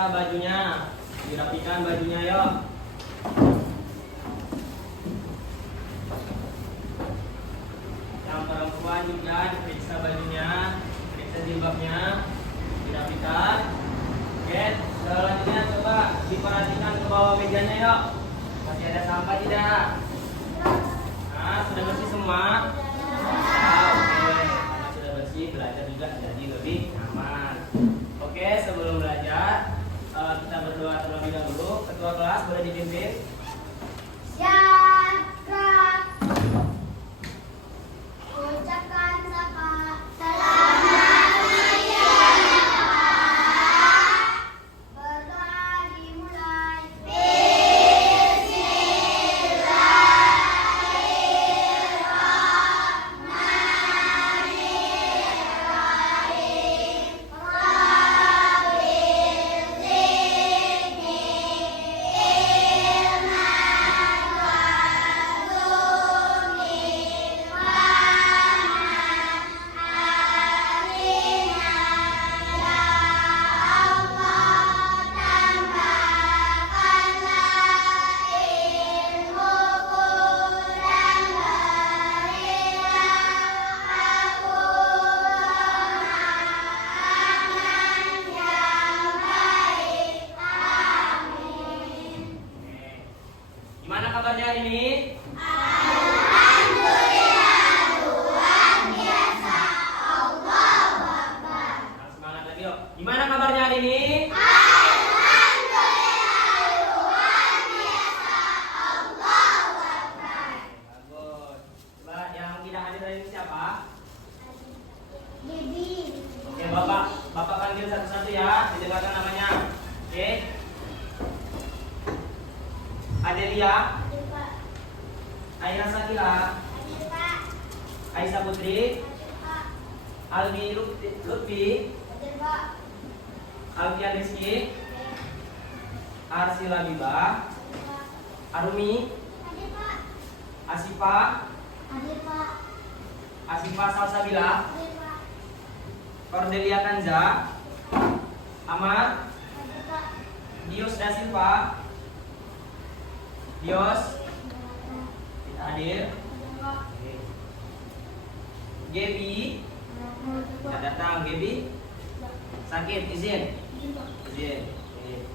periksa bajunya. Dirapikan bajunya yuk. Yang perempuan juga diperiksa bajunya, periksa jilbabnya, dirapikan. Oke, selanjutnya coba diperhatikan ke bawah mejanya yuk. Masih ada sampah tidak? Nah, sudah bersih semua? Nah, oke, karena sudah bersih, belajar juga jadi lebih nyaman. Oke, sebelum belajar kita berdoa terlebih dahulu. Ketua kelas boleh dipimpin. Ucapkan selamat berdoa dimulai. Gimana kabarnya hari ini? Alhamdulillah luar biasa. Allahu Akbar. Nah, semangat lagi yuk. Gimana kabarnya hari ini? Alhamdulillah luar biasa. Allahu Akbar. Bagus. Coba yang tidak hadir hari ini siapa? Bibi. Oke, Bapak panggil satu-satu ya, didengarkan namanya. Oke. Adelia, Hadir Pak. Aira Sakila, Hadir Pak. Aisyah Putri, Hadir Pak. Albi Lutfi, Hadir Pak. Alfian Rizky, Arsila Biba, Hadir Pak. Arumi, Hadir Pak. Asifa, Hadir Pak. Asifa Salsabila, Hadir Pak. Cordelia Kanza, Amar, Hadir Pak. Dios da Silva, Dios, tidak hadir. Hadir Pak. Gebi, tidak datang. Gebi, sakit, izin. Izin. Oke.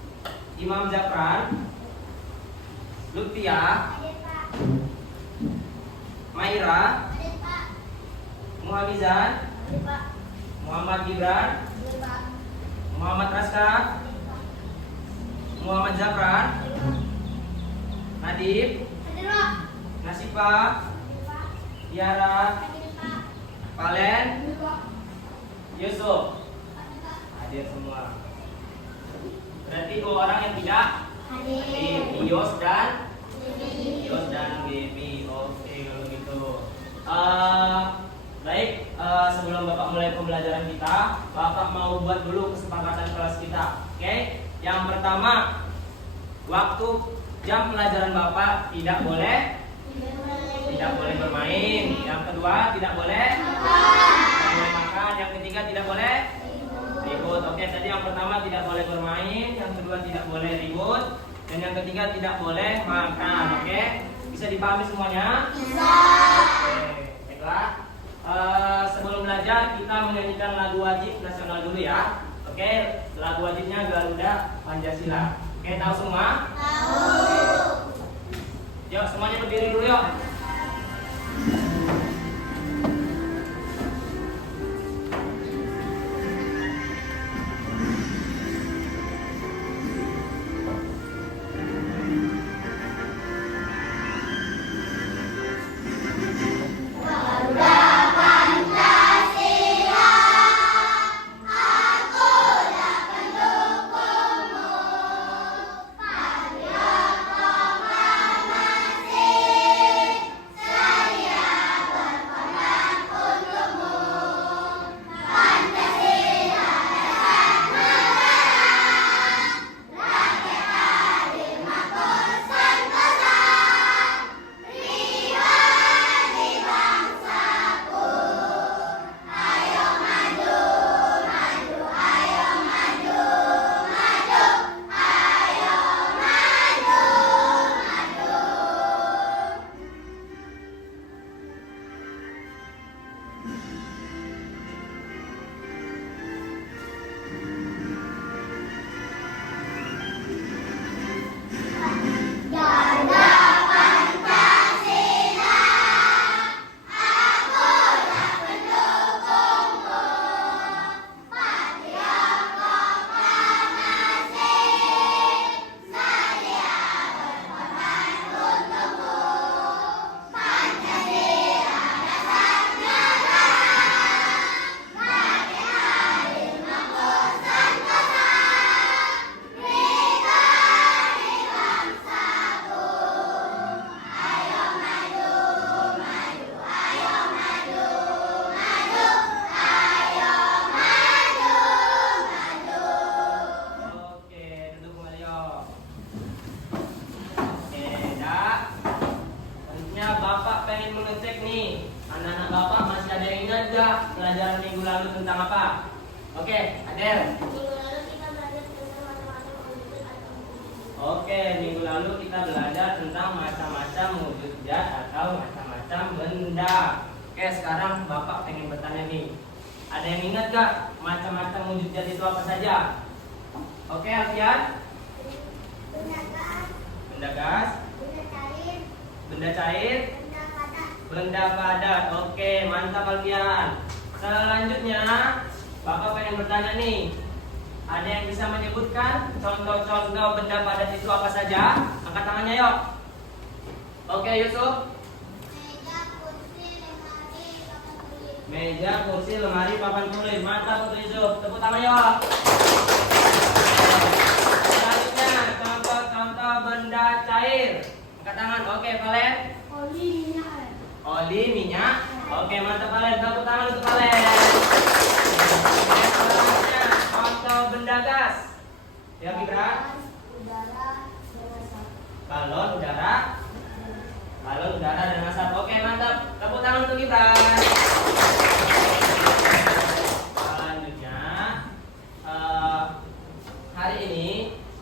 Imam Zafran, Lutfia, Hadir Pak. Maira, Hadir Pak. Muhamizan, Hadir Pak. Muhammad Gibran, Hadir Pak. Muhammad Raska, Hadir Pak. Muhammad Zafran, Hadir Pak. Nadib, Hadir Pak. Nasifa, Hadir Pak. Tiara, Hadir Pak. Valen, Hadir Pak. Yusuf. Hadir Pak. Hadir semua. Berarti dua orang yang tidak hadir, Hadir. Yos dan Bibi. Gebi. Oke, kalau gitu. Baik, sebelum Bapak mulai pembelajaran kita, Bapak mau buat dulu kesepakatan kelas kita. Oke? Yang pertama, waktu jam pelajaran Bapak tidak boleh bermain. Yang kedua, tidak boleh makan. Yang ketiga, tidak boleh ribut. Oke, tadi yang pertama tidak boleh bermain, yang kedua tidak boleh ribut, dan yang ketiga tidak boleh makan. Oke, bisa dipahami semuanya? Bisa. Oke, baiklah. Sebelum belajar kita menyanyikan lagu wajib nasional dulu ya. Oke, lagu wajibnya Garuda Pancasila. Oke, tahu semua? Tahu. Yuk, semuanya berdiri dulu yuk. Garuda Pancasila, aku akan dukungmu. Patriot proklamasi, ingat gak pelajaran minggu lalu tentang apa? Oke, Adel. Minggu lalu kita belajar tentang macam-macam wujud atau wujud. Oke, minggu lalu kita belajar tentang macam-macam wujud zat atau macam-macam benda. Oke, sekarang Bapak pengen bertanya nih. Ada yang ingat gak macam-macam wujud zat itu apa saja? Oke, Alfian. Benda gas, Benda gas, benda cair, benda cair, benda padat. benda padat. Oke, mantap Alfian. Selanjutnya, Bapak pengen bertanya nih. Ada yang bisa menyebutkan contoh-contoh benda padat itu apa saja? Angkat tangannya yuk. Oke, Yusuf. Meja, kursi, lemari, papan tulis. Meja, kursi, lemari, papan tulis. Mantap untuk Yusuf. Tepuk tangan yuk. Selanjutnya, contoh-contoh benda cair. Angkat tangan. Oke, Valen. Oli, minyak. Oli, minyak. Oke, mantap Valen. Tepuk tangan untuk Valen. Oke, selanjutnya, contoh benda gas. Ya, Gibran. Udara, dan asap. Balon udara, dan asap. Oke, mantap. Tepuk tangan untuk Gibran. Selanjutnya, hari ini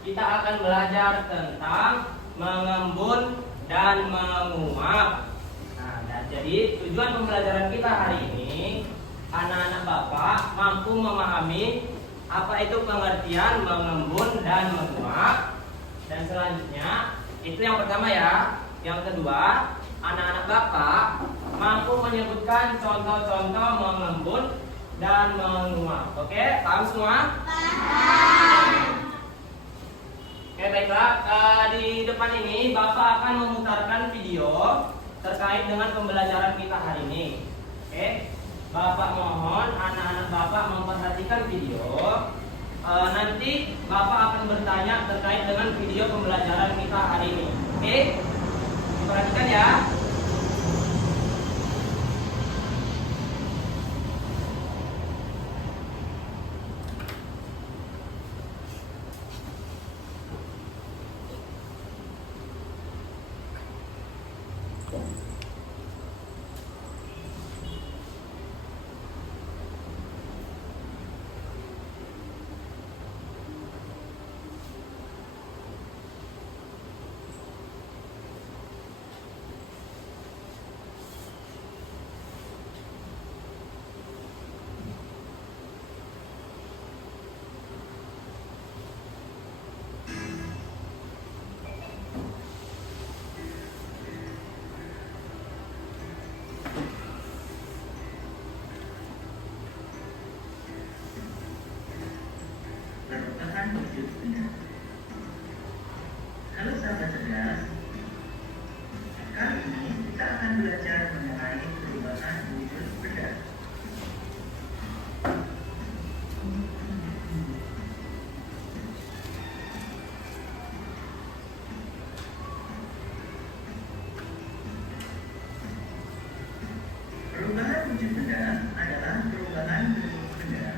kita akan belajar tentang mengembun dan menguap. Nah, jadi tujuan pembelajaran kita hari ini, anak-anak Bapak mampu memahami apa itu pengertian mengembun dan menguap. Dan selanjutnya, itu yang pertama ya. Yang kedua, anak-anak Bapak mampu menyebutkan contoh-contoh mengembun dan menguap. Oke, paham semua? Oke, baiklah. Di depan ini Bapak akan memutarkan video terkait dengan pembelajaran kita hari ini. Oke, Bapak mohon anak-anak Bapak memperhatikan video. Nanti Bapak akan bertanya terkait dengan video pembelajaran kita hari ini. Oke, diperhatikan ya. Perubahan wujud benda. Halo sahabat cerdas, kali ini kita akan belajar mengenai perubahan wujud benda. Perubahan wujud benda adalah perubahan bentuk benda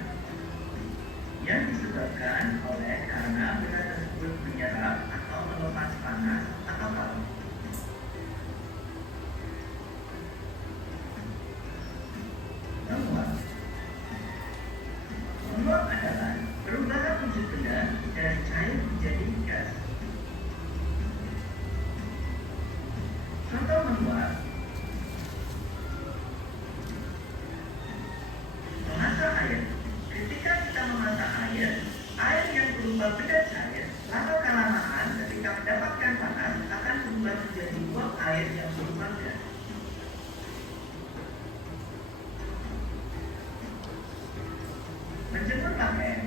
yang disebabkan oleh karena benda tersebut menyerap atau melepas panas atau palu. Menguap. Menguap adalah perubahan wujud benda dari cair menjadi gas. Contoh menguap: memasak air. Ketika kita memasak air, air yang berupa benda cair, lama-kelamaan ketika mendapatkan panas akan berubah menjadi uap air yang berupa gas. Menjemur pakaian.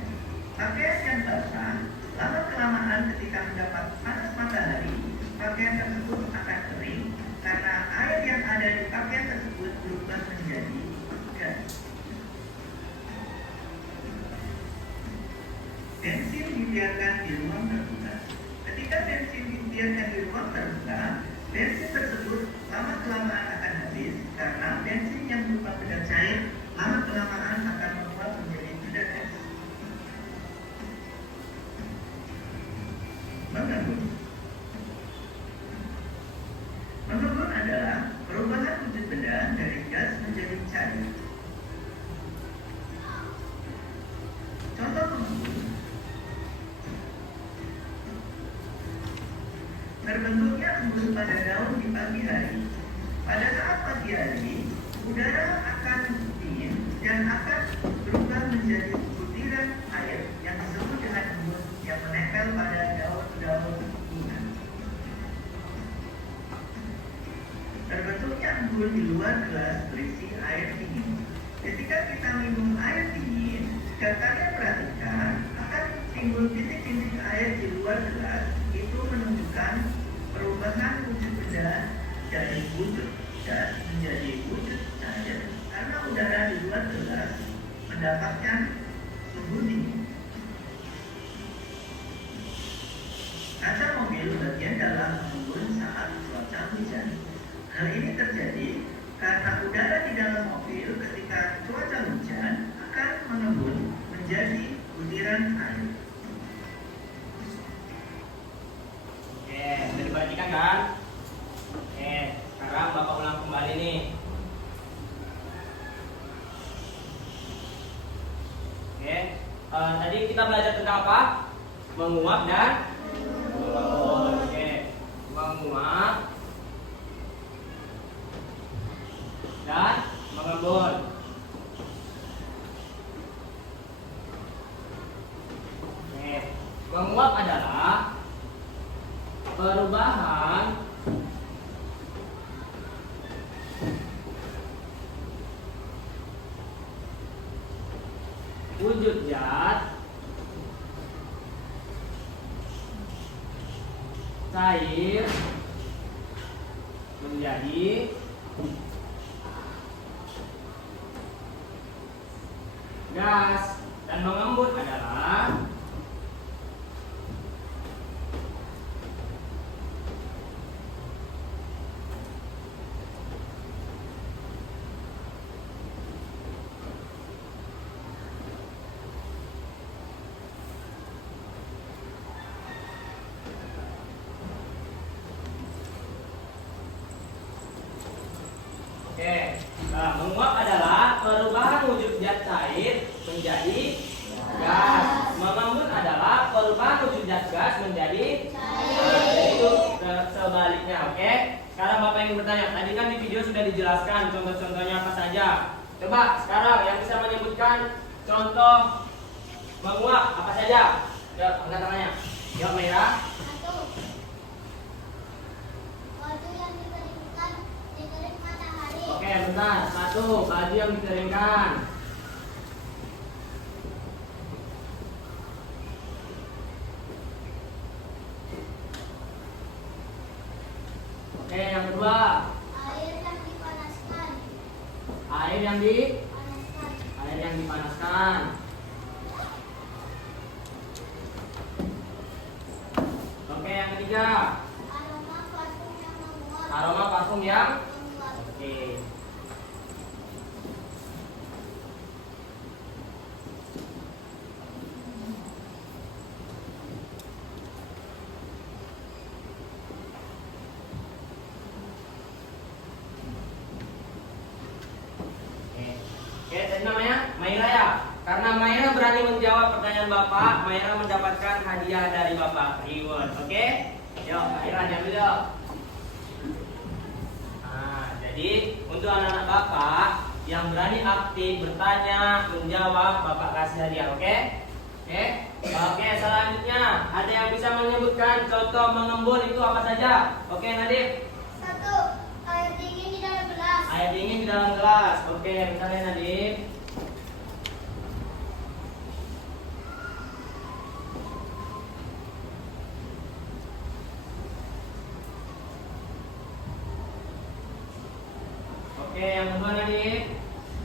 Pakaian yang basah, lama-kelamaan ketika mendapat panas matahari, pakaian tersebut akan kering karena air yang ada di pakaian tersebut berubah menjadi gas. Bensin dibiarkan di ruang terbuka. Ketika bensin dibiarkan di ruang terbuka, bensin tersebut lama-kelamaan akan habis karena bensin yang berupa benda cair lama-kelamaan akan menguap menjadi benda gas. Mengembun. Mengembun adalah perubahan wujud benda dari gas menjadi cair. pagi hari. Pada saat pagi hari, udara akan dingin dan akan berubah menjadi butiran air yang disebut dengan embun yang menempel pada daun-daun bunga. Terbentuknya embun di luar gelas berisi air dingin. Ketika kita minum air dingin, jika kalian perhatikan, akan timbul titik-titik air di luar gelas. Itu menunjukkan perubahan wujud benda dari wujud gas menjadi wujud cair karena udara di luar gelas mendapatkan suhu dingin. Kaca mobil bagian dalam mengembun saat cuaca hujan. Hal ini terjadi karena udara di dalam mobil ketika cuaca hujan akan mengembun menjadi butiran air. Oke, sudah diperhatikan kan? Oke, sekarang Bapak ulang kembali nih. Oke, tadi kita belajar tentang apa? Menguap dan mengembun. Oke, menguap dan mengembun. Oke, menguap adalah perubahan wujud zat cair menjadi gas, dan mengembun adalah menguap adalah perubahan wujud zat cair menjadi gas. Mengembun adalah perubahan wujud zat gas menjadi cair. Itu sebaliknya, oke? Sekarang Bapak ingin bertanya, tadi kan di video sudah dijelaskan contoh-contohnya apa saja. Coba sekarang yang bisa menyebutkan contoh menguap apa saja? Yuk, angkat tangannya. Yuk, Maira. Oke, bentar. 1, baju yang dikeringkan. Oke, yang kedua. Air yang dipanaskan. Air yang dipanaskan. Oke, yang ketiga. Aroma parfum yang menguap. Aroma parfum yang Menguap. oke. Oke, tadi namanya Maira ya. Karena Maira berani menjawab pertanyaan Bapak, Maira mendapatkan hadiah dari Bapak, reward. Oke? Yuk, Maira diambil yuk. Nah, jadi untuk anak-anak Bapak yang berani aktif bertanya, menjawab, Bapak kasih hadiah, oke? Oke? Oke, selanjutnya ada yang bisa menyebutkan contoh mengembun itu apa saja? Oke, Nadif. 1. Air dingin di dalam gelas. Air dingin di dalam gelas. Oke, bentar ya Nadif. Oke, yang kedua Nadif.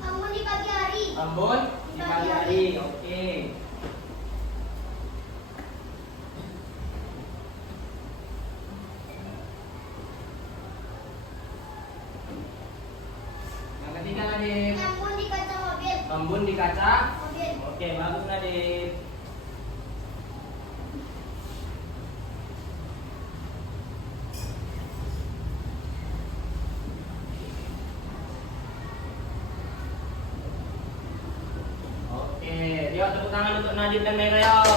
Embun di pagi hari. Embun di pagi hari. Oke. Yang ketiga Nadif. Embun di kaca mobil. Embun di kaca. Mobil. Oke, bagus Nadif. Oke, yuk tepuk tangan untuk Nadif dan Maira yuk.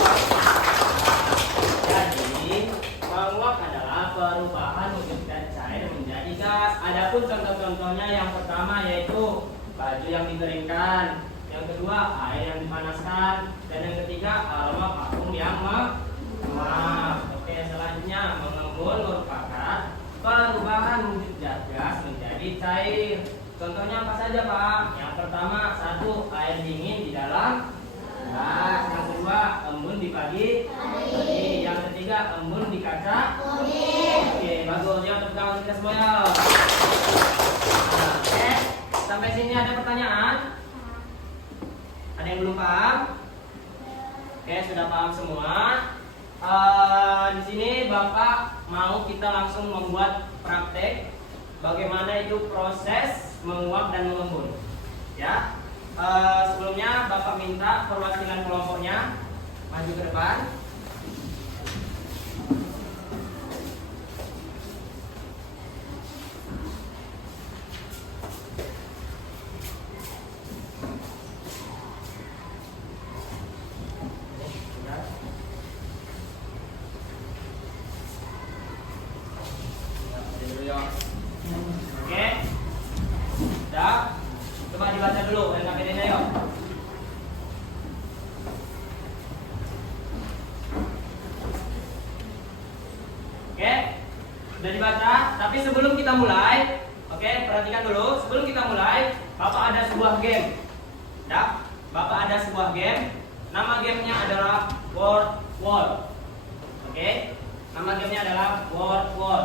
Jadi, menguap adalah perubahan wujud zat cair menjadi gas. adapun contoh-contohnya yang pertama yaitu baju yang dikeringkan, yang kedua air yang dipanaskan, dan yang ketiga aroma parfum yang menguap. Oke, selanjutnya mengembun merupakan perubahan wujud zat gas menjadi cair. Contohnya apa saja Pak? Yang pertama, satu, air dingin di dalam gelas. Yang kedua, embun di pagi hari. Yang ketiga, embun di kaca. Oke, bagus. Ya, tepuk tangan kita semua ya. Nah, oke, sampai sini ada pertanyaan? Ada yang belum paham? Oke, sudah paham semua. Di sini Bapak mau kita langsung membuat praktek bagaimana itu proses menguap dan mengembun. Ya, sebelumnya Bapak minta perwakilan kelompoknya maju ke depan. Oke, udah. Coba dibaca dulu LKPD-nya yuk. Oke, sudah dibaca. Tapi sebelum kita mulai, oke, perhatikan dulu. Sebelum kita mulai, Bapak ada sebuah game. Ya, Bapak ada sebuah game. Nama gamenya adalah Word Wall. Oke, nama gamenya adalah Word Wall.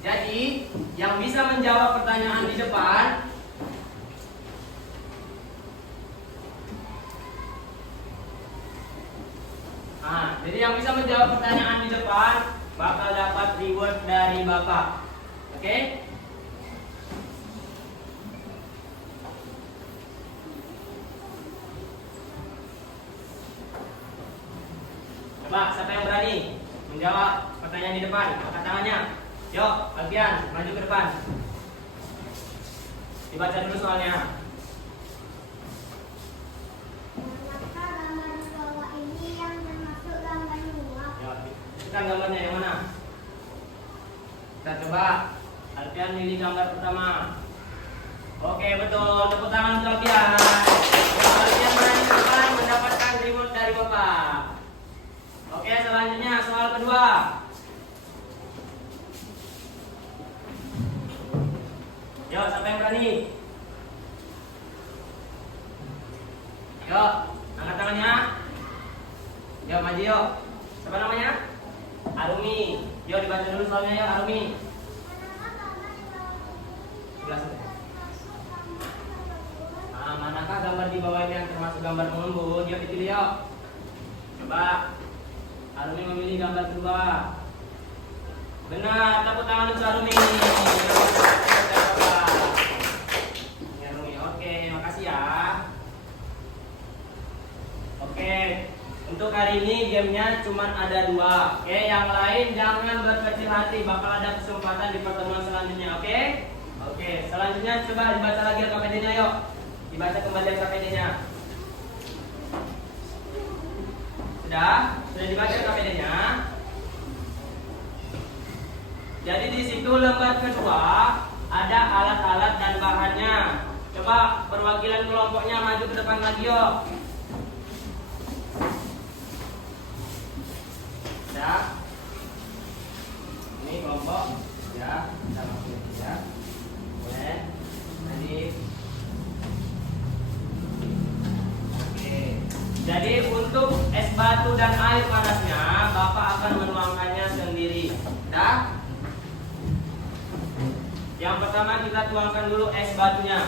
Jadi, yang bisa menjawab pertanyaan di depan jadi yang bisa menjawab pertanyaan di depan bakal dapat reward dari Bapak. Oke? Coba, siapa yang berani menjawab pertanyaan di depan? Angkat tangannya. Yuk, Alfian, maju ke depan. Dibaca dulu soalnya. Manakah gambar di bawah ini yang termasuk gambar menguap? Ya, itu kan gambarnya yang mana? Kita coba. Alfian pilih gambar pertama. Oke, betul. Tepuk tangan untuk Alfian. Alfian berani ke depan mendapatkan reward dari Bapak. Oke, selanjutnya soal kedua. Yuk, siapa yang berani? Yuk, angkat tangannya. Yuk, maju yuk. Siapa namanya? Arumi. Yuk, dibaca dulu soalnya yuk, Arumi. Manakah gambar di bawah ini yang termasuk gambar mengembun? Yuk, dipilih yuk. Coba. Arumi memilih gambar kedua. Benar, tepuk tangan untuk Arumi. Oke, makasih ya. Oke, untuk hari ini gamenya cuma ada 2. Oke, yang lain jangan berkecil hati, bakal ada kesempatan di pertemuan selanjutnya. Oke? Oke, selanjutnya coba dibaca lagi LKPD-nya yuk. Dibaca kembali LKPD-nya. Sudah dibaca LKPD-nya. Jadi di situ lembar kedua ada alat-alat dan bahannya. Coba perwakilan kelompoknya maju ke depan lagi yuk. Ya. Ini kelompok ya, kita masuk ya. Boleh. Jadi oke. Jadi untuk es batu dan air panasnya Bapak akan menuangkannya sendiri. Dah? Yang pertama kita tuangkan dulu es batunya.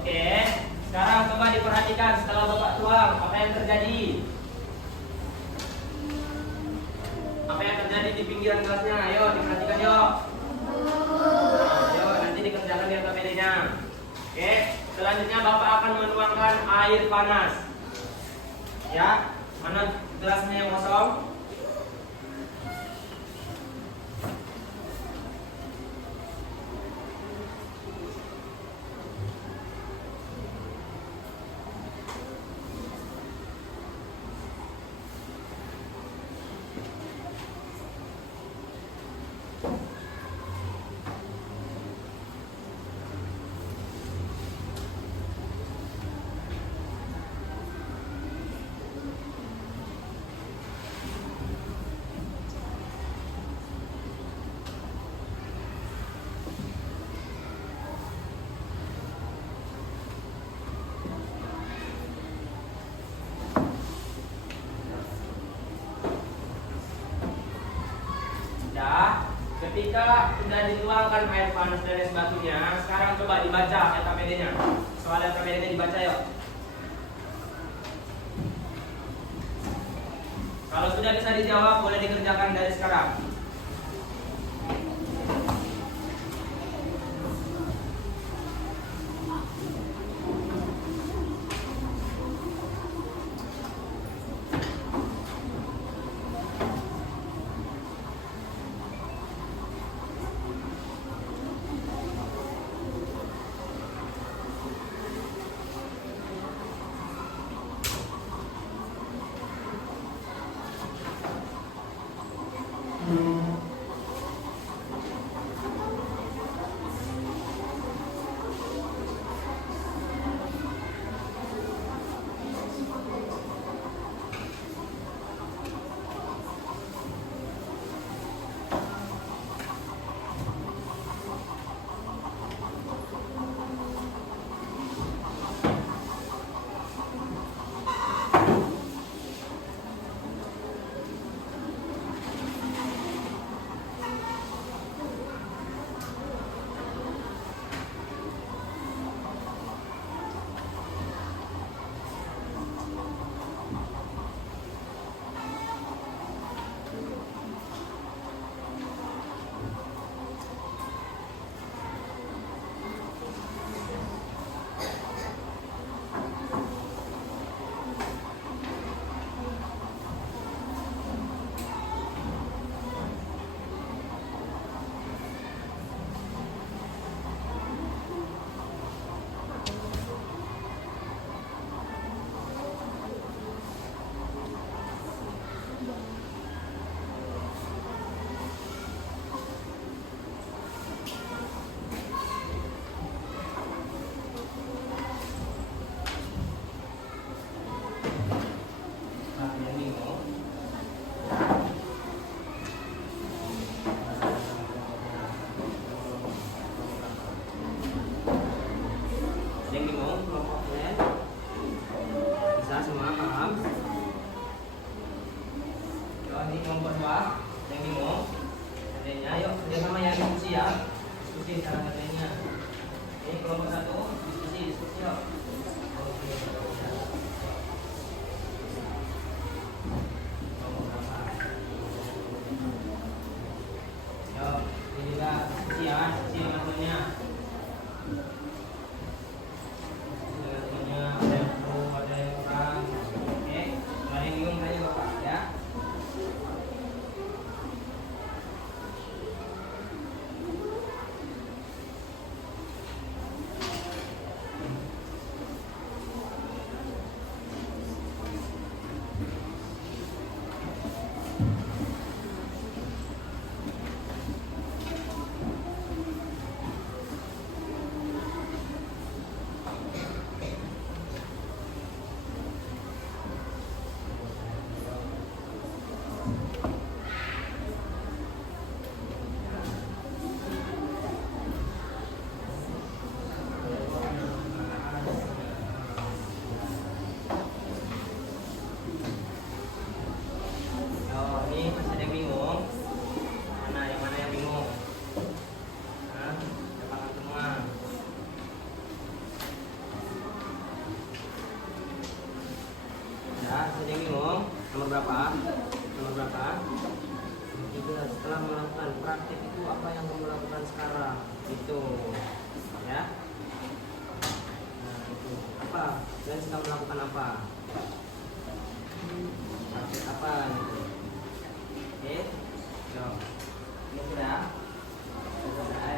Oke, sekarang coba diperhatikan setelah Bapak tuang, apa yang terjadi? Apa yang terjadi di pinggiran gelasnya? Ayo diperhatikan yuk. Ayo nanti dikerjakan di APD-nya. Oke, selanjutnya Bapak akan menuangkan air panas. Ya, mana gelasnya yang kosong? Ketika sudah dituangkan air panas dari es batunya, sekarang coba dibaca LKPD-nya. Soal LKPD-nya dibaca yuk. Kalau sudah bisa dijawab, boleh dikerjakan dari sekarang. Kalian sedang melakukan apa? Update apa gitu? Oke, so, ini sudah selesai.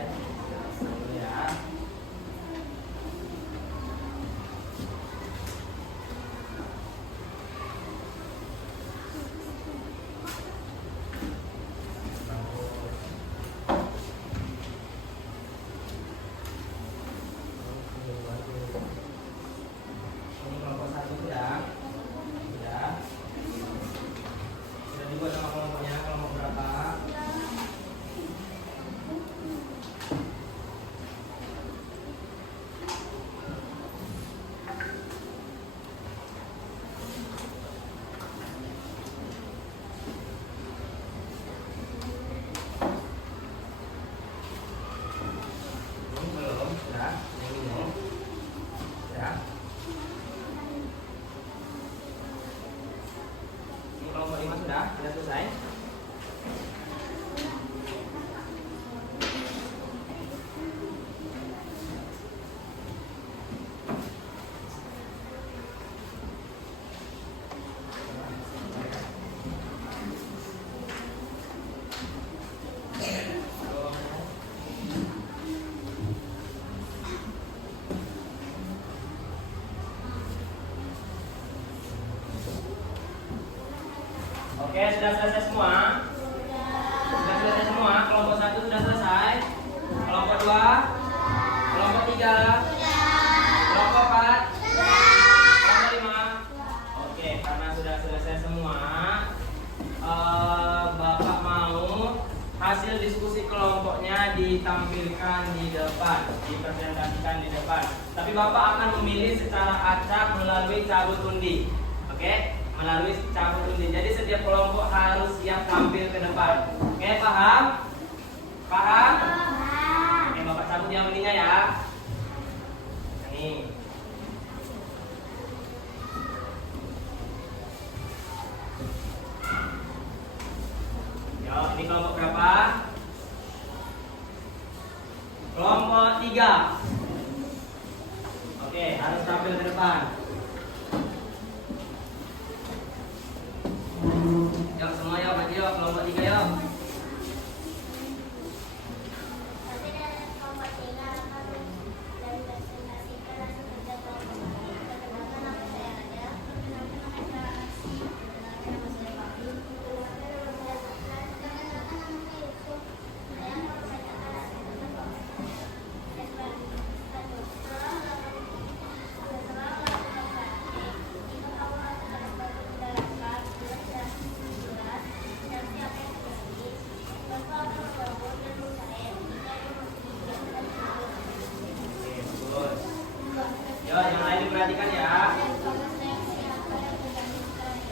Dulu ya. Ini kelompok 1 sudah dibuat nama kelompoknya, kelompok berapa? Belum, sudah. Yang ini sudah. Ini kelompok 5 sudah selesai. Oke, sudah selesai semua? Sudah selesai semua? Kelompok 1 sudah selesai? Kelompok 2? Kelompok 3? Kelompok 4? Kelompok 5? Oke, karena sudah selesai semua, Bapak mau hasil diskusi kelompoknya ditampilkan di depan, dipresentasikan di depan. Tapi Bapak akan memilih secara acak melalui cabut undi. Oke? Melalui cabut undi. Jadi setiap kelompok harus siap tampil ke depan. Oke, paham? Paham? Oke, Bapak cabut yang undinya ya. Nih. Yo, ini kelompok berapa? Kelompok 3. Oke, harus tampil ke depan. Yuk semua yuk, maju yuk, kelompok 3 yuk. Tapi dari kelompok 3 akan presentasikan hasil kerja kelompok ini. Perkenalkan nama saya Raja. Perkenalkan nama saya Arsy. Perkenalkan nama saya Fahmi. Perkenalkan nama saya Safran. Perkenalkan nama saya Yusuf. Saya akan membacakan hasil kerja kelompok ini. Setelah melakukan praktik, ikut awal atas batu mendalangkan jelas surat dan siapa yang terjadi. Bapak akan membangun dan mencair jika yang masih dan Oke, bagus. Yo, yang lain diperhatikan ya.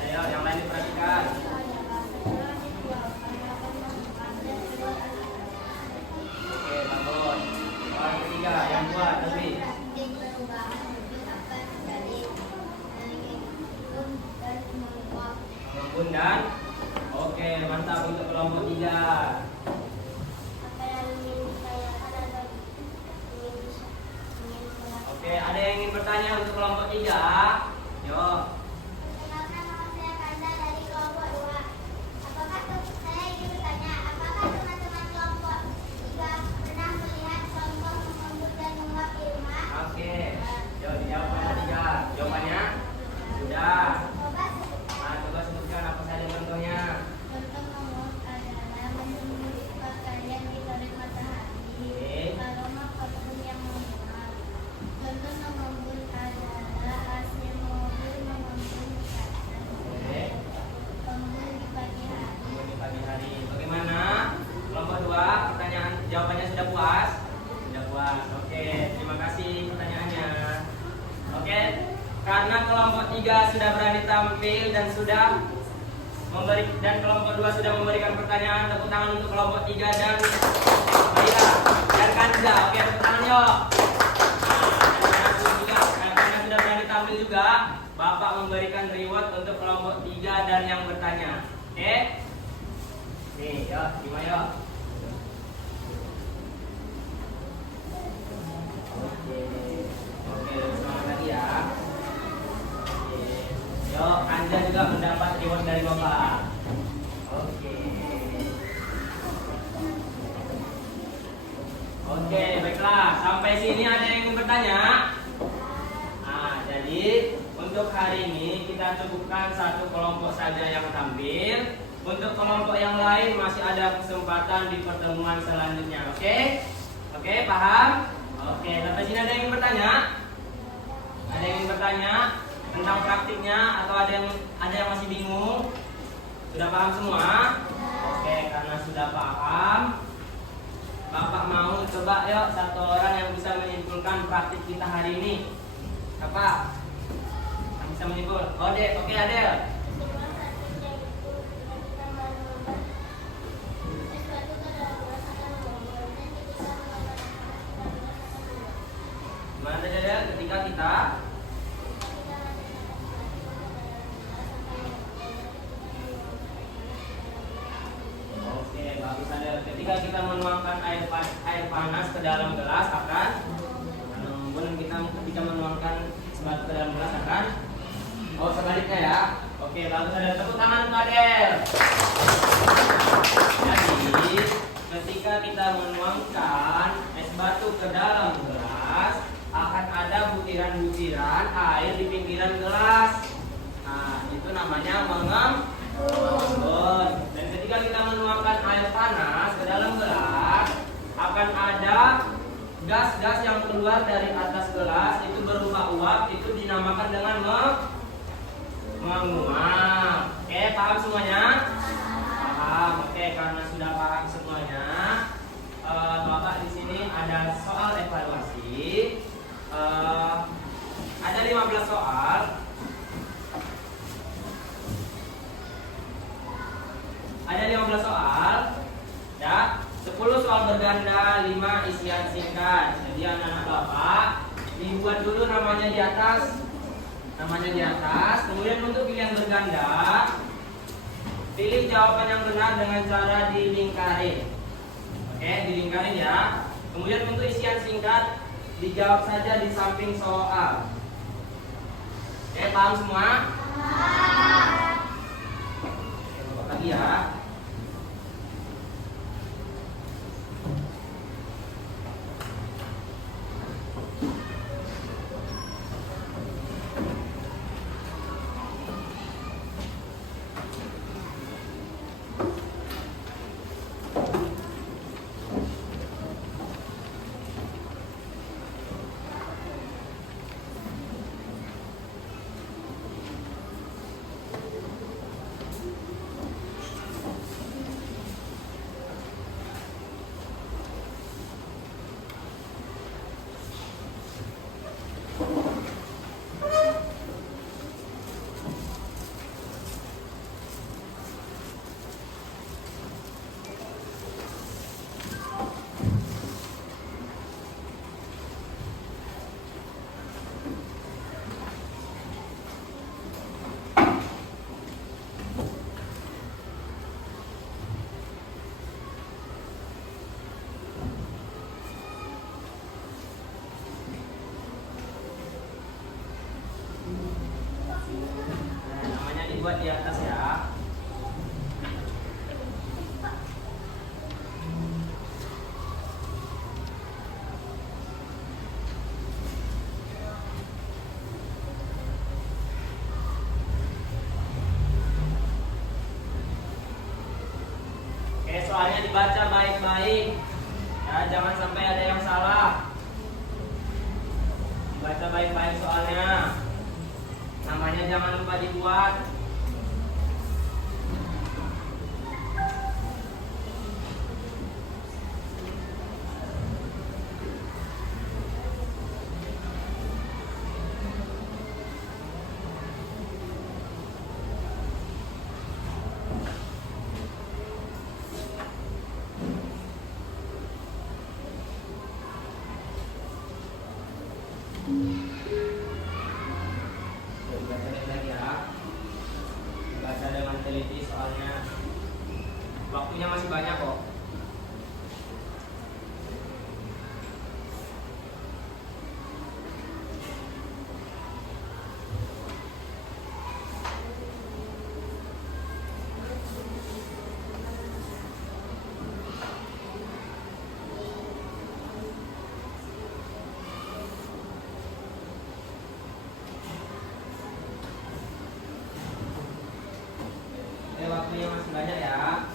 Ayo, yang lain diperhatikan. Oke, bagus. Yang ketiga, yang buat lebih. Mengembun dan oke, mantap untuk kelompok 3. Oke, ada yang ingin bertanya untuk kelompok 3? Yo. Perkenalkan nama saya Kanda dari kelompok 2. Saya ingin bertanya, apakah teman-teman kelompok 3 pernah melihat contoh mengembut dan menguap di rumah? Oke. Yo, dijawab kelompok 3. Jawabannya sudah. Coba sebutkan apa saja contohnya. Contoh menguap adalah menjemur pakaian di terik matahari. Aroma parfum yang menguap. Contoh mengembun adalah AC mobil mengembun kaca. Embun di pagi hari. Di pagi hari. Bagaimana? Kelompok 2, pertanyaan jawabannya sudah puas? Sudah puas. Oke, terima kasih pertanyaannya. Oke, karena kelompok 3 sudah berani tampil dan kelompok 2 sudah memberikan pertanyaan, tepuk tangan untuk kelompok 3 dan Baila dan Kanza. Oke, tepuk tangan yuk. Karena sudah berani tampil juga, Bapak memberikan reward untuk kelompok 3 dan yang bertanya. Oke? Nih, yuk, gimana yuk? Oke, semangat lagi ya. coba. Oke. Oke, baiklah. Sampai sini ada yang ingin bertanya? Nah, jadi untuk hari ini kita cukupkan satu kelompok saja yang tampil. Untuk kelompok yang lain masih ada kesempatan di pertemuan selanjutnya. Oke? Oke, paham? Oke, sampai sini ada yang ingin bertanya? Ada yang ingin bertanya tentang praktiknya atau ada yang masih bingung? Sudah paham semua? Oke, karena sudah paham, Bapak mau coba yuk satu orang yang bisa menyimpulkan praktik kita hari ini. Apa? Yang bisa menyimpul? Oke, Adel. Gimana tadi Adel? Ketika kita Oke, bagus Adel. Ketika kita menuangkan air panas ke dalam gelas akan kita ketika menuangkan sebatu ke dalam gelas akan sebaliknya ya. Oke, bagus Adel. Tepuk tangan untuk Adel. Jadi, ketika kita menuangkan es batu ke dalam gelas, akan ada butiran-butiran air di pinggiran gelas. Nah, itu namanya mengembun. Dan ketika kita menuangkan air panas ke dalam gelas, akan ada gas-gas yang keluar dari atas gelas, itu berupa uap, itu dinamakan dengan menguap. Oke, paham semuanya? Paham. Oke, karena sudah paham semuanya, Bapak di sini ada soal evaluasi. Ada 15 soal. Ada 15 soal. Ya, 10 soal berganda, 5 isian singkat. Jadi anak-anak Bapak dibuat dulu namanya di atas. Kemudian untuk pilihan berganda, pilih jawaban yang benar dengan cara dilingkarin. Oke, dilingkarin ya. Kemudian untuk isian singkat, dijawab saja di samping soal. Oke, paham semua? Oke, Bapak lagi ya. Namanya dibuat di atas ya. Oke, soalnya dibaca baik-baik ya, jangan sampai ada yang salah. Dibaca baik-baik soalnya. Namanya jangan lupa dibuat. Baca lagi ya. waktunya masih banyak ya.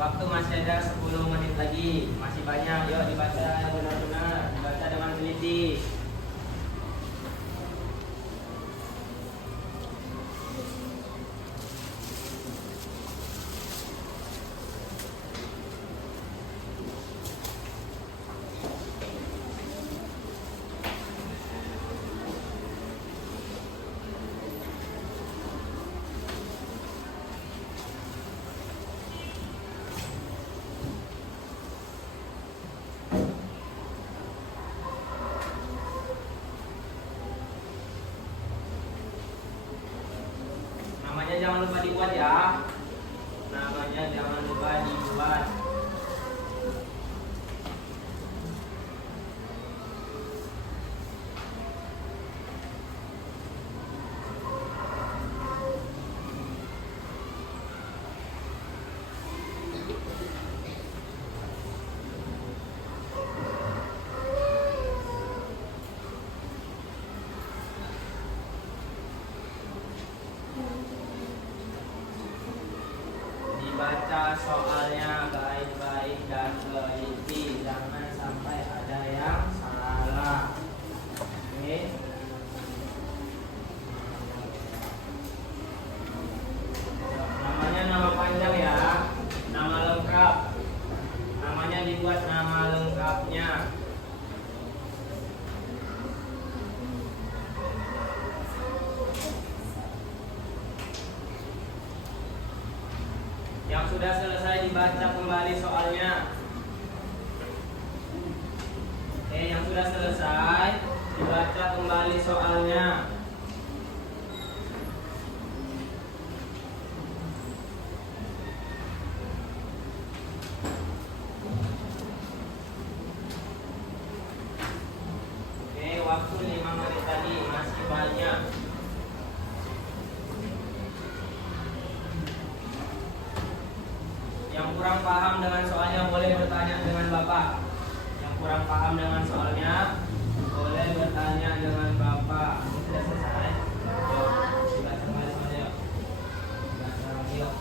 Waktu masih ada 10 menit lagi, masih banyak. Yuk dibaca yang benar-benar, dibaca dengan teliti. Namanya jangan lupa dibuat ya. Namanya jangan lupa dibuat. Dibaca soalnya baik-baik dan teliti, jangan sampai ada yang salah. Oke. Namanya nama panjang ya, nama lengkap. Namanya dibuat nama lengkapnya. Yang sudah selesai dibaca kembali soalnya. Yang sudah selesai dibaca kembali soalnya. Waktu 5 menit tadi, masih banyak. Yang kurang paham dengan soalnya boleh bertanya dengan Bapak. Yang kurang paham dengan soalnya boleh bertanya dengan Bapak. Ini sudah selesai. Yuk, kita kembali soalnya. Baca lagi yuk.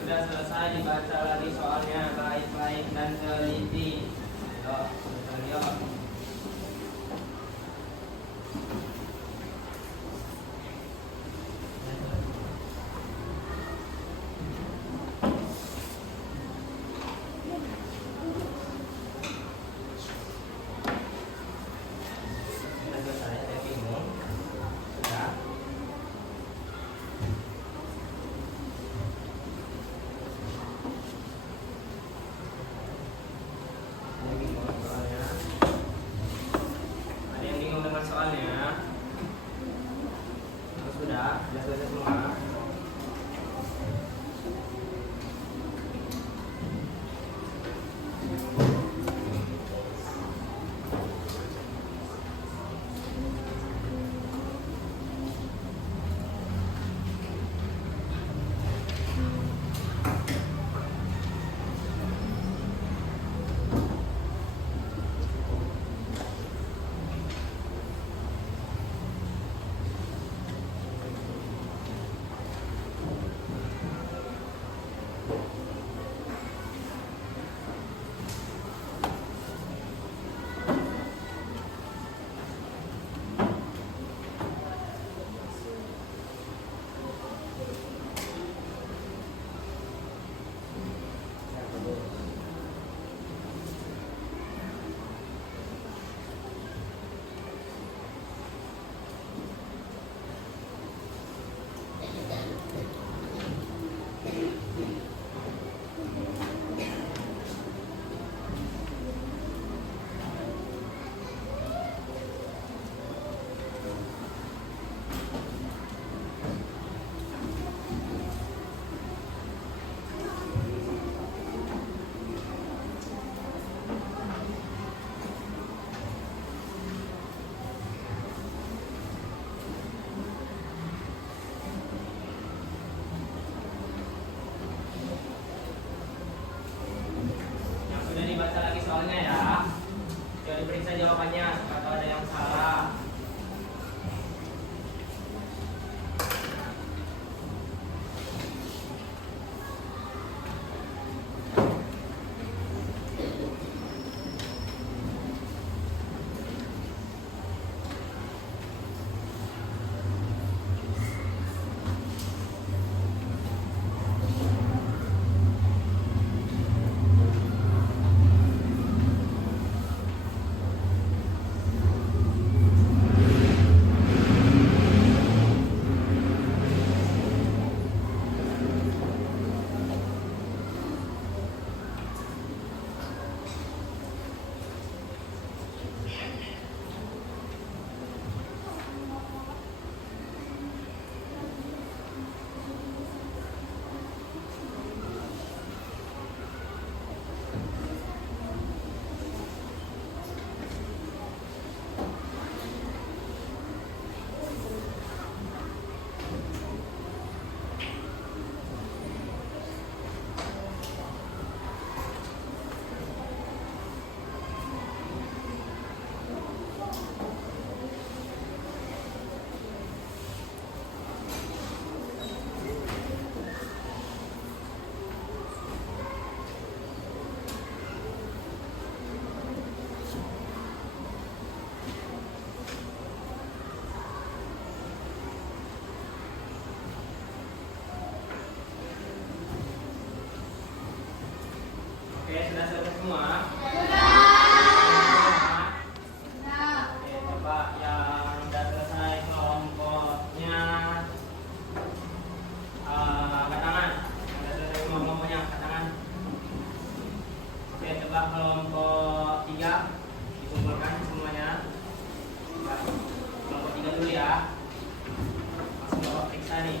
Sudah selesai dibaca lagi soalnya baik-baik dan teliti. Yuk, sebentar lagi yuk. Sudah selesai, saya bingung. Sudah. Saya bingung soalnya. Ada yang bingung dengan soalnya? Atau sudah selesai semua? Yang sudah dibaca lagi soalnya ya. Jangan diperiksa jawabannya, atau ada yang salah. Oke, sudah selesai semua? Oke, coba yang sudah selesai kelompoknya angkat tangan. Yang sudah selesai semua kelompoknya angkat tangan. Oke, coba kelompok 3 dikumpulkan semuanya. Coba, kelompok 3 dulu ya. Langsung bapak periksa nih.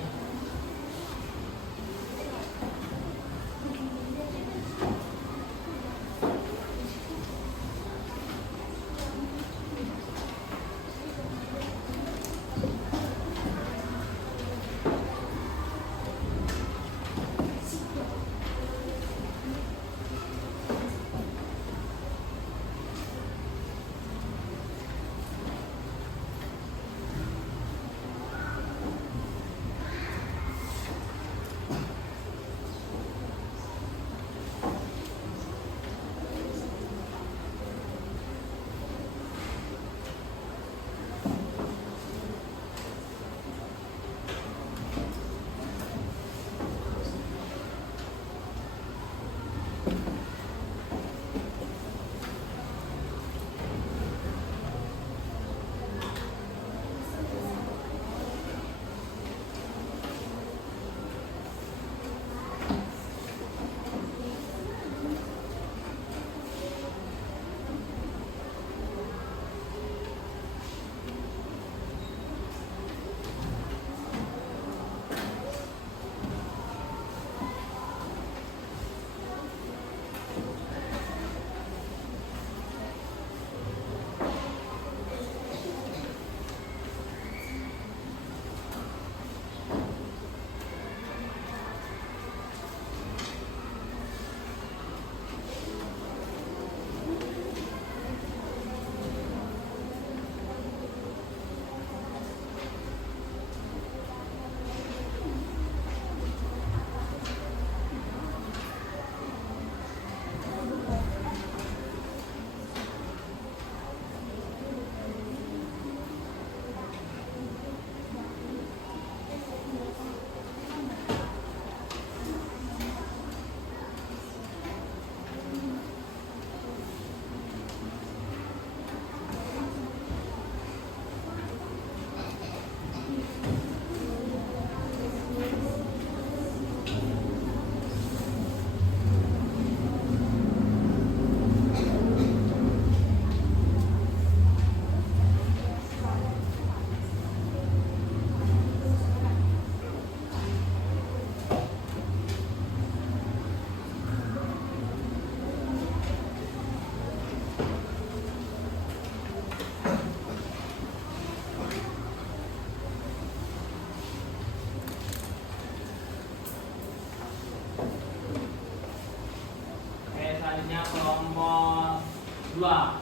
selanjutnya kelompok 2.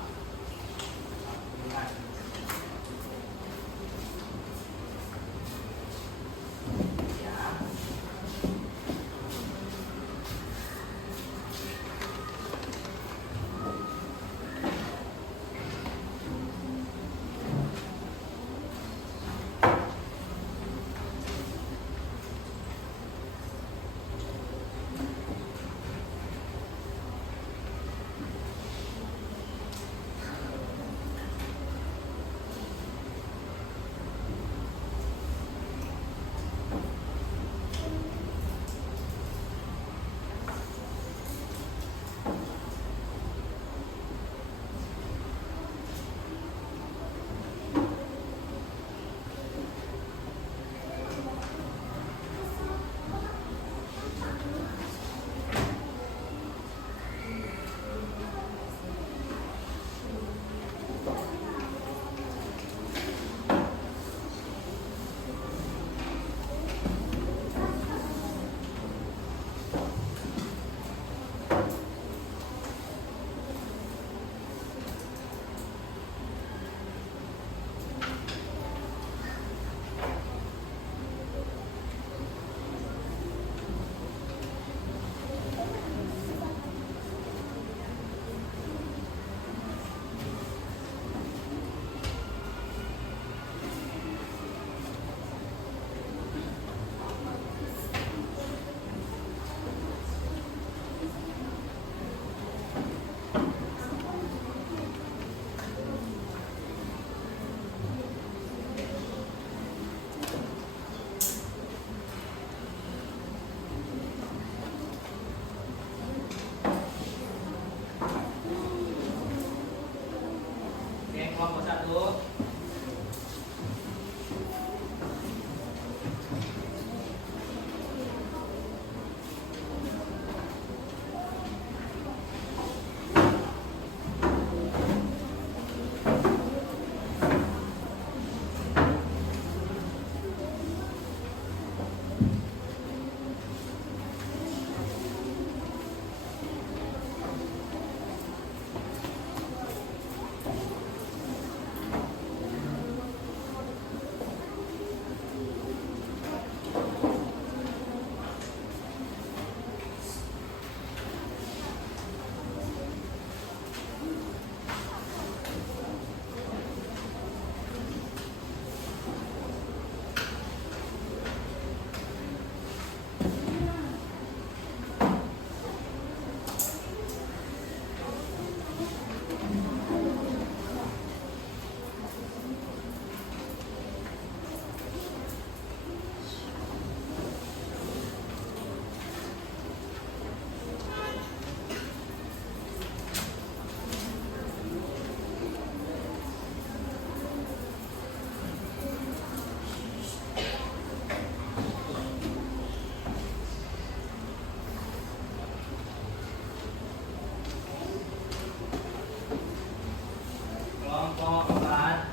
Kelompok 1. Kelompok 4.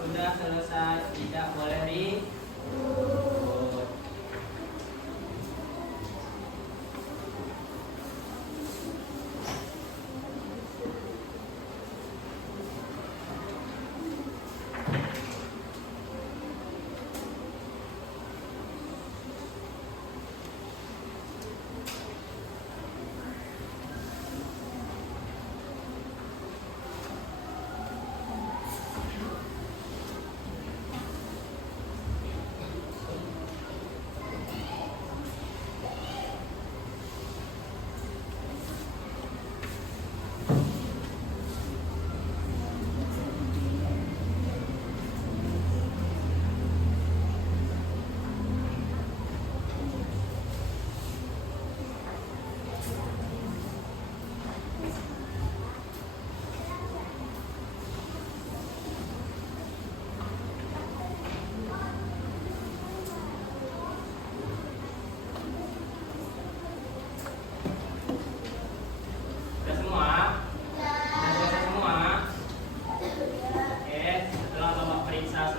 Sudah selesai, tidak boleh ribut.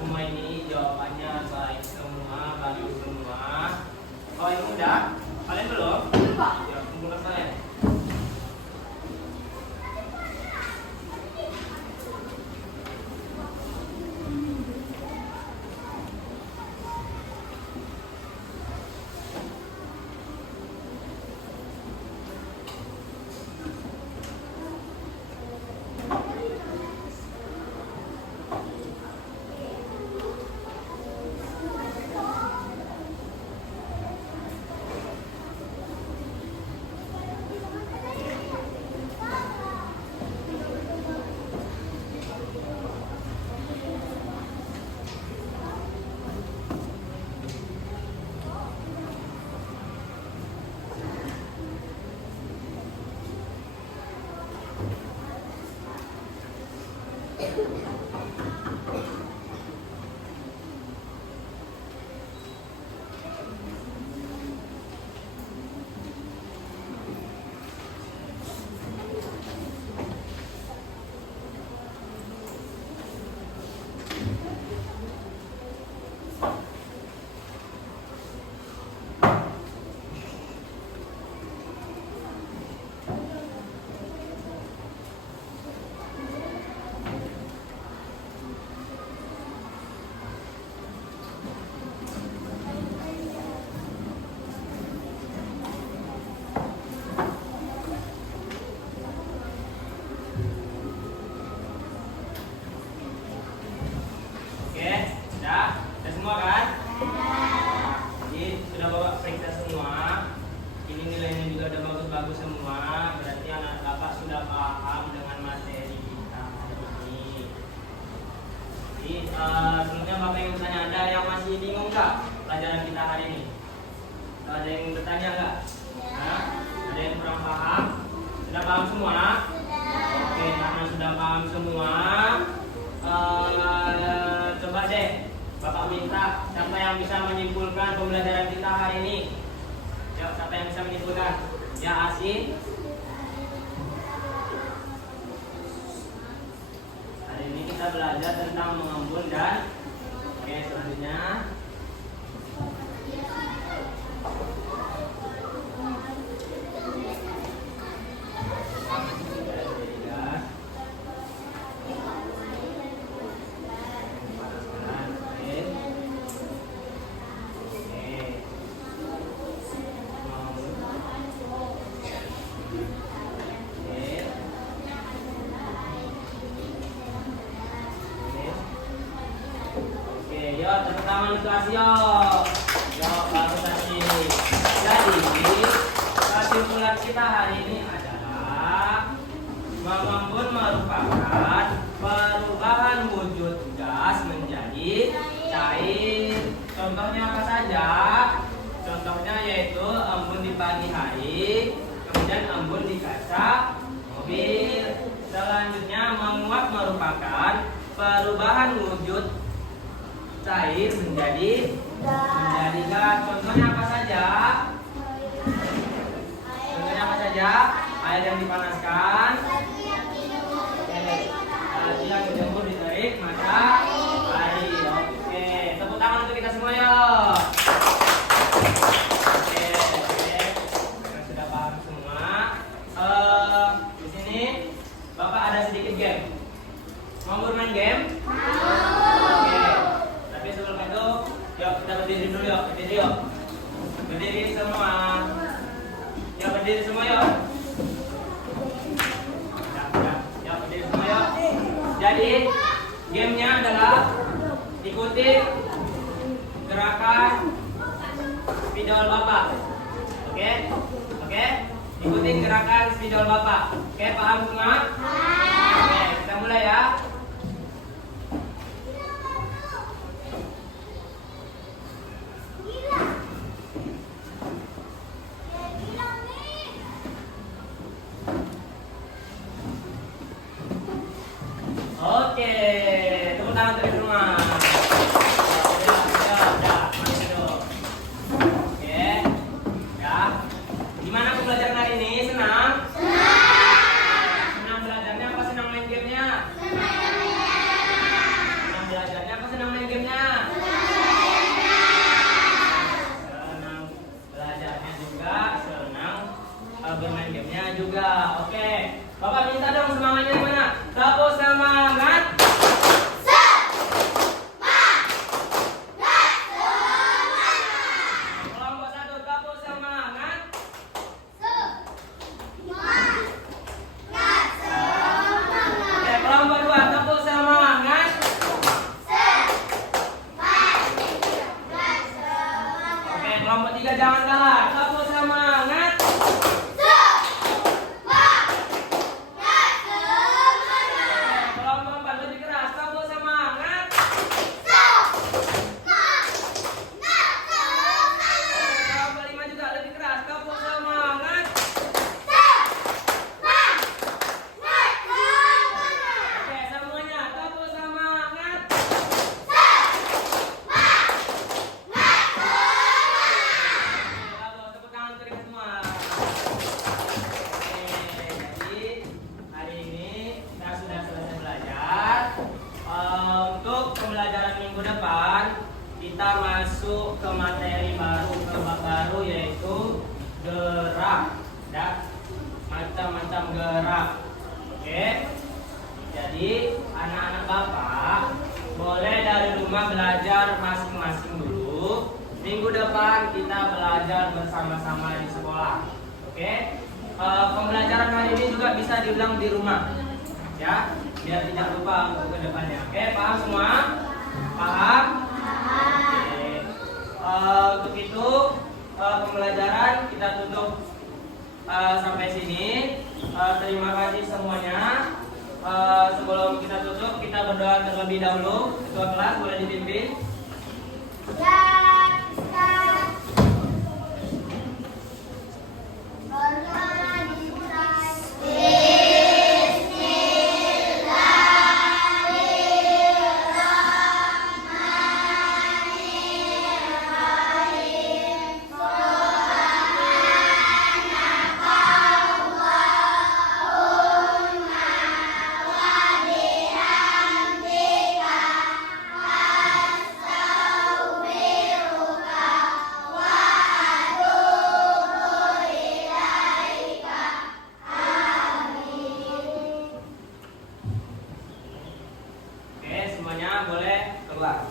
semua ini jawabannya baik semua, bagus semua. Kalau yang udah, kalian belum? Ya, kumpulkan kalian. Udah semua kan? Jadi sudah bapak periksa semua. Ini nilainya juga udah bagus-bagus semua. Berarti anak bapak sudah paham dengan materi kita hari ini. Jadi sebelumnya bapak yang bertanya, ada yang masih bingung nggak pelajaran kita hari ini? Ada yang bertanya nggak? Nah, ada yang kurang paham? Sudah paham semua? Oke, karena sudah paham semua, coba deh Bapak minta siapa yang bisa menyimpulkan pembelajaran kita hari ini. Ya, siapa yang bisa menyimpulkan? Ya, Asin. Hari ini kita belajar tentang mengembun dan oke, selanjutnya yo, tepuk tangan untuk Asio. Yo, bagus Asio. Jadi, kesimpulan kita hari ini adalah mengembun merupakan perubahan wujud gas menjadi cair. Contohnya apa saja? Contohnya yaitu embun di pagi hari, kemudian embun di kaca mobil. Selanjutnya menguap merupakan perubahan wujud cair menjadi gas. Contohnya apa saja? Contohnya apa saja? Air yang dipanaskan, tadi yang dijemur ditarik maka air. Oke, tepuk tangan untuk kita semua ya. Oke, yang sudah paham semua. Di sini Bapak ada sedikit game. Mau bermain game? Yuk, kita berdiri dulu yuk, berdiri yuk. Berdiri semua. Ya, berdiri semua yuk. Ya, berdiri semua yuk. Jadi, gamenya adalah ikuti gerakan spidol Bapak. Oke? Oke? Ikuti gerakan spidol Bapak. Oke, paham semua? Oke, kita mulai ya. Oke, tepuk tangan untuk semua. Oke, ya. Gimana pembelajaran hari ini? Senang? Senang belajarnya apa senang main gamenya? Senang belajarnya apa senang main game? minggu depan kita masuk ke materi baru, ke bab baru yaitu gerak, ya, macam-macam gerak. Oke. Jadi anak-anak Bapak boleh dari rumah belajar masing-masing dulu. Minggu depan kita belajar bersama-sama di sekolah. Oke. Pembelajaran hari ini juga bisa diulang di rumah, ya, biar tidak lupa untuk kedepannya. Oke, paham semua? Paham? Oke. Untuk itu pembelajaran kita tutup sampai sini. Terima kasih semuanya. Sebelum kita tutup, kita berdoa terlebih dahulu. Ketua kelas boleh dipimpin. Oke, semuanya boleh keluar.